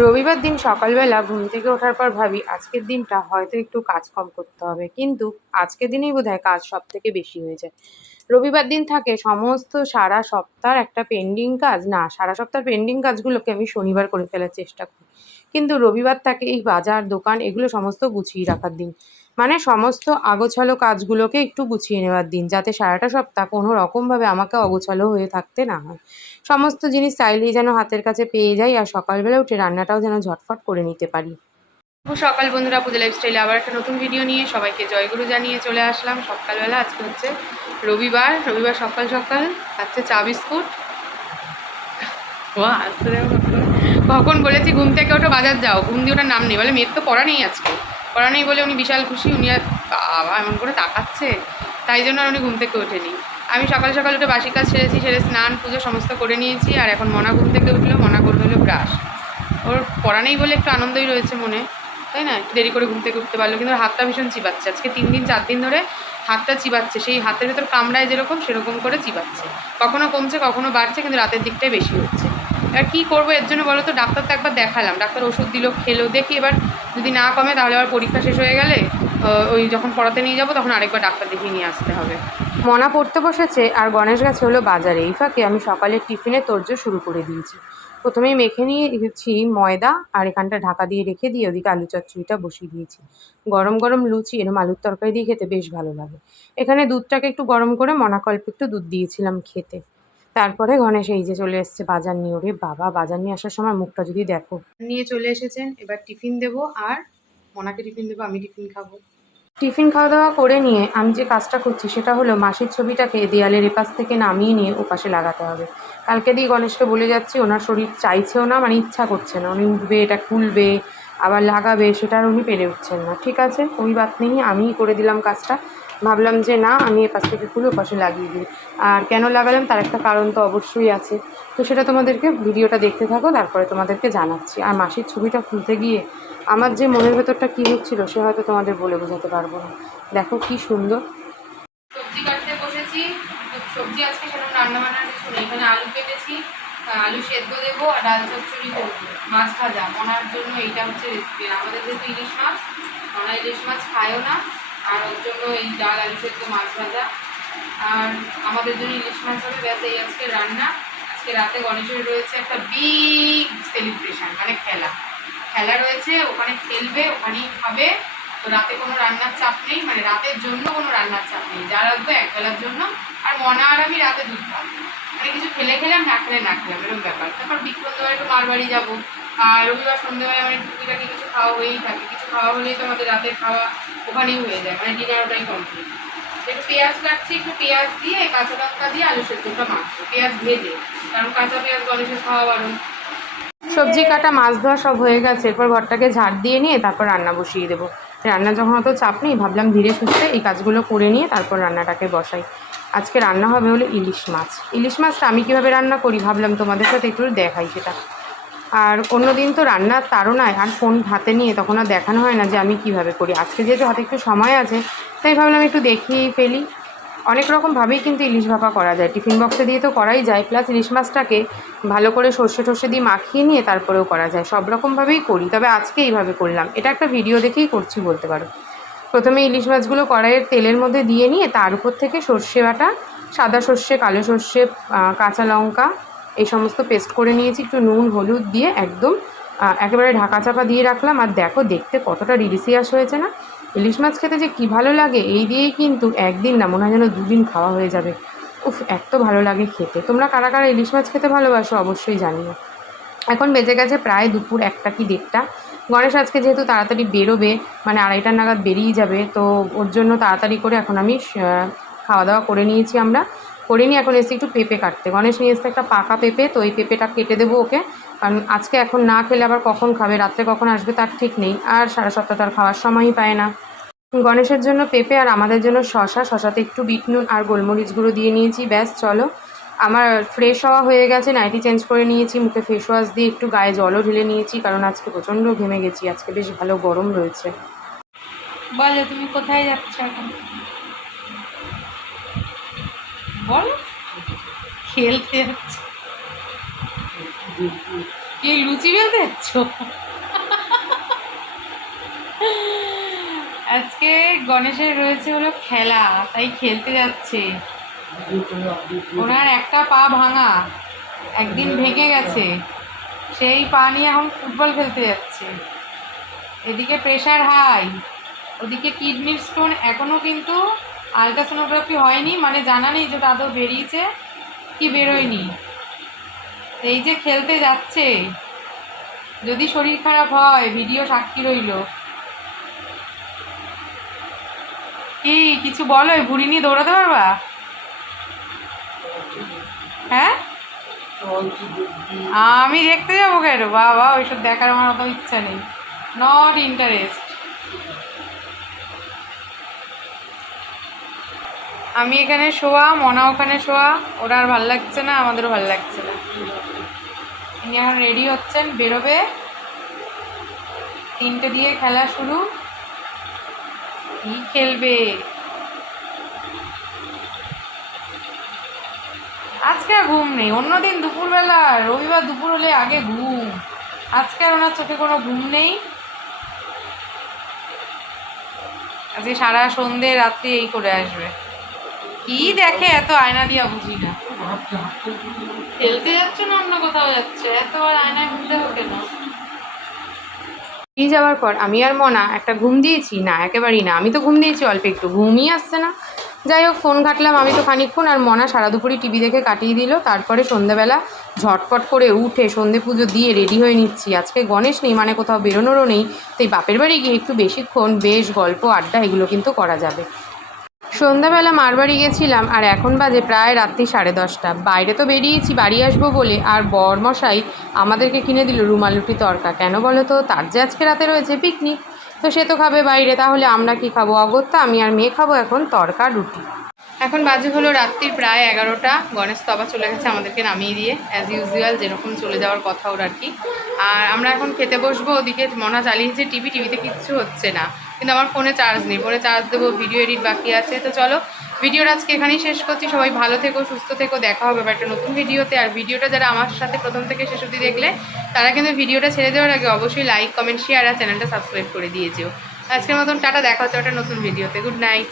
রবিবার দিন সকালবেলা ঘুম থেকে ওঠার পর ভাবি আজকের দিনটা হয়তো একটু কাজ কম করতে হবে, কিন্তু আজকের দিনেই বোধহয় কাজ সব থেকে বেশি হয়ে যায়। রবিবার দিন থাকে সমস্ত সারা সপ্তাহ একটা পেন্ডিং কাজ, না সারা সপ্তাহ পেন্ডিং কাজগুলোকে আমি শনিবার করে ফেলার চেষ্টা করি, কিন্তু রবিবার থাকে এই বাজার দোকান এগুলো সমস্ত গুছিয়ে রাখার দিন। মানে সমস্ত আগোছালো কাজগুলোকে একটু গুছিয়ে নেওয়ার দিন, যাতে সারাটা সপ্তাহ কোনো রকমভাবে আমাকে অগোছালো হয়ে থাকতে না হয়। সমস্ত জিনিস চাইলেই যেন হাতের কাছে পেয়ে যাই, আর সকালবেলা উঠে রান্নাটাও যেন ঝটফট করে নিতে পারি। সকাল বন্ধুরা, পুজো লাইফস্টাইলে আবার একটা নতুন ভিডিও নিয়ে সবাইকে জয়গুরু জানিয়ে চলে আসলাম। সকালবেলা আজকে হচ্ছে রবিবার সকাল সকাল খাচ্ছে চা বিস্কুট। ও আসতে কখন বলেছি ঘুম থেকে ওঠো বাজার যাও, ঘুম দিয়ে ওটার নাম নেই, বলে মেয়ের তো পড়া নেই, আজকে পড়া নেই বলে উনি বিশাল খুশি। উনি আর বাবা এমন করে তাকাচ্ছে, তাই জন্য আর উনি ঘুম থেকে ওঠেনি। আমি সকাল সকাল উঠে বাসি কাজ সেরে স্নান পুজো সমস্ত করে নিয়েছি। আর এখন মনা ঘুম থেকে উঠলো, মনা করবে হলো ব্রাশ। ওর পড়া নেই বলে একটু আনন্দই রয়েছে মনে, তাই না? একটু দেরি করে ঘুম থেকে উঠতে পারলো, কিন্তু হাতটা ভীষণ চিবাচ্ছে আজকে 3 দিন 4 দিন ধরে হাতটা চিবাচ্ছে, সেই হাতের ভেতর কামড়ায় যেরকম সেরকম করে চিবাচ্ছে। কখনো কমছে কখনো বাড়ছে, কিন্তু রাতের দিকটাই বেশি হচ্ছে। আর কী করবো এর জন্য বলো তো? ডাক্তার তো একবার দেখালাম, ডাক্তার ওষুধ দিল, খেলো, দেখি এবার যদি না কমে তাহলে আবার পরীক্ষা শেষ হয়ে গেলে ওই যখন পড়াতে নিয়ে যাবো তখন আরেকবার ডাক্তার দেখিয়ে নিয়ে আসতে হবে। মনা পড়তে বসেছে আর গণেশ গেছে হলো বাজারে। এই ফাঁকে আমি সকালে টিফিনে তোড়জোড় শুরু করে দিয়েছি। প্রথমেই মেখে নিয়েছি ময়দা, আর এখানটা ঢাকা দিয়ে রেখে দিয়ে ওদিকে আলু চচ্চড়িটা বসিয়ে দিয়েছি। গরম গরম লুচি এরম আলুর তরকারি দিয়ে খেতে বেশ ভালো লাগে। এখানে দুধটাকে একটু গরম করে মনাকে অল্প একটু দুধ দিয়েছিলাম খেতে। তারপরে গণেশ এই যে চলে এসছে বাজার নিয়ে। ওরে বাবা, বাজার নিয়ে আসার সময় মুখটা যদি দেখো। নিয়ে চলে এসেছেন, এবার টিফিন দেবো, আর মনাকে টিফিন দেবো, আমি টিফিন খাবো। টিফিন খাওয়া দাওয়া করে নিয়ে আমি যে কাজটা করছি সেটা হলো মাসির ছবিটাকে দেয়ালের এপাশ থেকে নামিয়ে নিয়ে ওপাশে লাগাতে হবে। কালকে দিয়ে গণেশকে বলে যাচ্ছি, ওনার শরীর চাইছেও না, মানে ইচ্ছা করছে না, উনি উঠবে এটা খুলবে আবার লাগাবে, সেটা আর উনি পেরে উঠছেন না। ঠিক আছে, ওই বাত নেই, আমিই করে দিলাম কাজটা। ভাবলাম যে না, আমি এপাশ থেকে খুলে ওপাশে লাগিয়ে দিই। আর কেন লাগালাম তার একটা কারণ তো অবশ্যই আছে, তো সেটা তোমাদেরকে ভিডিওটা দেখতে থাকো, তারপরে তোমাদেরকে জানাচ্ছি। আর মাসির ছবিটা খুলতে গিয়ে আমার যে মনের ভেতরটা কী হচ্ছিল সে হয়তো তোমাদের বলে বোঝাতে পারবো না। দেখো কি সুন্দর সবজি কাটতে বসেছি। সবজি আজকে সেরকম রান্নাবান্নার কিছু নেই, এখানে আলু কেটেছি, আলু সেদ্ধ দেবো আর ডাল চচ্চড়ি করবো, মাছ ভাজা। ওনার জন্য এইটা হচ্ছে রেসিপি। আমাদের যেহেতু ইলিশ মাছ, ওনার ইলিশ মাছ খায়ও না, আর ওর জন্য এই ডাল আলু সেদ্ধ মাছ ভাজা। আর আমাদের জন্য ইলিশ মাছ হবে, ব্যাস এই আজকে রান্না। আজকে রাতে গণেশের রয়েছে একটা বিগ সেলিব্রেশন, মানে খেলা রয়েছে, ওখানে খেলবে, ওখানেই খাবে। তো রাতে কোনো রান্নার চাপ নেই, মানে রাতের জন্য কোনো রান্নার চাপ নেই, যা রাখবে একবেলার জন্য। আর মনা আর আমি রাতে দুধ খাবো, মানে কিছু খেলে খেলাম, না খেলে না খেলাম, এরকম ব্যাপার। তারপর সন্ধ্যেবেলা একটু মার বাড়ি যাবো, আর রবিবার সন্ধ্যেবেলা মানে টুকিটাকি কিছু খাওয়া হয়েই থাকে। কিছু খাওয়া হলেই তো আমাদের রাতের খাওয়া ওখানেই হয়ে যায়, মানে ডিনার ওটাই কমপ্লিট। একটু পেঁয়াজ কাটছি, একটু পেঁয়াজ দিয়ে কাঁচা লঙ্কা দিয়ে আলু সেদ্ধটা মাখবো, পেঁয়াজ ভেজে, কারণ কাঁচা পেঁয়াজ গণেশের খাওয়া বারণ। সবজি কাটা মাছ ধোয়া সব হয়ে গেছে, এরপর ঘরটাকে ঝাড় দিয়ে নিয়ে তারপর রান্না বসিয়ে দেবো। রান্না যখন অত চাপ নেই, ভাবলাম ধীরে সুস্থে এই কাজগুলো করে নিয়ে তারপর রান্নাটাকে বসাই। আজকে রান্না হবে হলো ইলিশ মাছ। ইলিশ মাছটা আমি কীভাবে রান্না করি ভাবলাম তোমাদের সাথে একটু দেখাই সেটা। আর অন্য দিন তো রান্নার তাড়নায় আর ফোন হাতে নিয়ে তখন আর দেখানো হয় না যে আমি কিভাবে করি। আজকে যেহেতু হাতে একটু সময় আছে তাই ভাবলাম একটু দেখিয়েই ফেলি। অনেক রকমভাবেই কিন্তু ইলিশ ভাপা করা যায়, টিফিন বক্সে দিয়ে তো করাই যায়, প্লাস ইলিশ মাছটাকে ভালো করে সর্ষে টর্ষে দিয়ে মাখিয়ে নিয়ে তারপরেও করা যায়, সব রকমভাবেই করি। তবে আজকে এইভাবে করলাম, এটা একটা ভিডিও দেখেই করছি বলতে পারো। প্রথমে ইলিশ মাছগুলো কড়াইয়ের তেলের মধ্যে দিয়ে নিয়ে তার উপর থেকে সর্ষে বাটা, সাদা সর্ষে, কালো সর্ষে, কাঁচা লঙ্কা এই সমস্ত পেস্ট করে নিয়েছি, একটু নুন হলুদ দিয়ে একদম একেবারে ঢাকা চাপা দিয়ে রাখলাম। আর দেখো দেখতে কতটা ডিলিশিয়াস হয়েছে না? ইলিশ মাছ খেতে যে কী ভালো লাগে, এই দিয়েই কিন্তু একদিন না মনে হয় যেন 2 দিন খাওয়া হয়ে যাবে। উফ, এত ভালো লাগে খেতে। তোমরা কারা কারা ইলিশ মাছ খেতে ভালোবাসো অবশ্যই জানিও। এখন বেজে গেছে প্রায় দুপুর 1টা কি 1:30। গণেশ আজকে যেহেতু তাড়াতাড়ি বেরোবে, মানে 2:30 নাগাদ বেরিয়ে যাবে, তো ওর জন্য তাড়াতাড়ি করে এখন আমি খাওয়া দাওয়া করে নিয়েছি। আমরা করে নিয়ে এখন এসে একটু পেঁপে কাটতে। গণেশ নিয়ে এসছে একটা পাকা পেঁপে, তো এই পেঁপেটা কেটে দেবো ওকে, কারণ আজকে এখন না খেলে আবার কখন খাবে, রাত্রে কখন আসবে তার ঠিক নেই, আর সারা সপ্তাহ তার খাওয়ার সময়ই পায় না। গণেশের জন্য পেঁপে আর আমাদের জন্য শশাতে একটু বিট নুন আর গোলমরিচ গুঁড়ো দিয়ে নিয়েছি। ব্যাস চলো, আমার ফ্রেশ হওয়া হয়ে গেছে, নাইটি চেঞ্জ করে নিয়েছি, মুখে ফেস ওয়াশ দিয়ে একটু গায়ে জলও ঢেলে নিয়েছি, কারণ আজকে প্রচণ্ড ঘেমে গেছি, আজকে বেশ ভালো গরম রয়েছে। বলো তুমি কোথায় যাচ্ছ এখন? বলো। খেলতে যাচ্ছ? কি লুচি বেলতে যাচ্ছ? আজকে গণেশের রয়েছে হলো খেলা, তাই খেলতে যাচ্ছে। ওনার একটা পা ভাঙা, একদিন ভেঙে গেছে, সেই পা নিয়ে এখন ফুটবল খেলতে যাচ্ছে। এদিকে প্রেশার হাই, ওদিকে কিডনির স্টোন, এখনও কিন্তু আলট্রাসোনোগ্রাফি হয়নি, মানে জানা নেই যে আদৌ বেরিয়েছে কি বেরোয়নি। এই যে খেলতে যাচ্ছে, যদি শরীর খারাপ হয় ভিডিও সাক্ষী রইল। কি কিছু বলো, বুড়ি নিয়ে দৌড়াতে পারবা? হ্যাঁ, আমি দেখতে যাবো কেন বাবা, ওইসব দেখার আমার অত ইচ্ছা নেই, নট ইন্টারেস্ট। আমি এখানে শোয়া, মনা ওখানে শোয়া, ওরা আর ভাল লাগছে না, আমাদেরও ভাল লাগছে না। উনি এখন রেডি হচ্ছেন, বেরোবে। 3টে দিয়ে খেলা শুরু। কি খেলবে আজকে? আর ঘুম নেই, অন্যদিন দুপুরবেলা, রবিবার দুপুর হলে আগে ঘুম, আজকে আর ওনার চোখে কোনো ঘুম নেই। আজকে সারা সন্ধে রাত্রি এই করে আসবে। কি দেখে এত আয়না দিয়া বুঝি না। খেলতে যাচ্ছে না অন্য কোথাও যাচ্ছে, এত আর আয়নায় ঘুরতে হবে কেন? এই যাওয়ার পর আমি আর মনা একটা ঘুম দিয়েছি না, একেবারেই না। আমি তো ঘুম দিয়েছি অল্প একটু, ঘুমই আসছে না। যাই হোক, ফোন ঘাটলাম আমি তো খানিকক্ষণ, আর মনা সারা দুপুরই টিভি দেখে কাটিয়ে দিল। তারপরে সন্ধ্যাবেলা ঝটপট করে উঠে সন্ধে পুজো দিয়ে রেডি হয়ে নিচ্ছি। আজকে গণেশ নেই, মানে কোথাও বেরোনোরও নেই, তাই বাপের বাড়ি গিয়ে একটু বেশিক্ষণ বেশ গল্প আড্ডা এগুলো কিন্তু করা যাবে। সন্ধ্যাবেলা মারবাড়ি গেছিলাম, আর এখন বাজে প্রায় রাত্রি 10:30। বাইরে তো বেরিয়েছি বাড়ি আসবো বলে, আর বরমশাই আমাদেরকে কিনে দিল রুমাল রুটি তড়কা। কেন বলো তো? তার যে আজকে রাতে রয়েছে পিকনিক, তো সে তো খাবে বাইরে, তাহলে আমরা কি খাবো? অগত্যা আমি আর মেয়ে খাবো এখন তড়কা রুটি। এখন বাজে হলো রাত্রির প্রায় 11টা। গণেশ তো আবার চলে গেছে আমাদেরকে নামিয়ে দিয়ে, অ্যাজ ইউজুয়াল যেরকম চলে যাওয়ার কথা ওর আর কি। আর আমরা এখন খেতে বসবো। ওদিকে মনা চালিয়েছে টিভিতে কিচ্ছু হচ্ছে না, কিন্তু আমার ফোনে চার্জ নেই, ফোনে চার্জ দেবো, ভিডিও এডিট বাকি আছে। তো চলো ভিডিওটা আজকে এখানেই শেষ করছি। সবাই ভালো থেকো, সুস্থ থেকো, দেখা হবে একটা নতুন ভিডিওতে। আর ভিডিওটা যারা আমার সাথে প্রথম থেকে শেষ অবধি দেখলে, তারা কিন্তু ভিডিওটা ছেড়ে দেওয়ার আগে অবশ্যই লাইক, কমেন্ট, শেয়ার আর চ্যানেলটা সাবস্ক্রাইব করে দিয়েছিও। আজকের মতন টাটা, দেখা হচ্ছে একটা নতুন ভিডিওতে। Good night.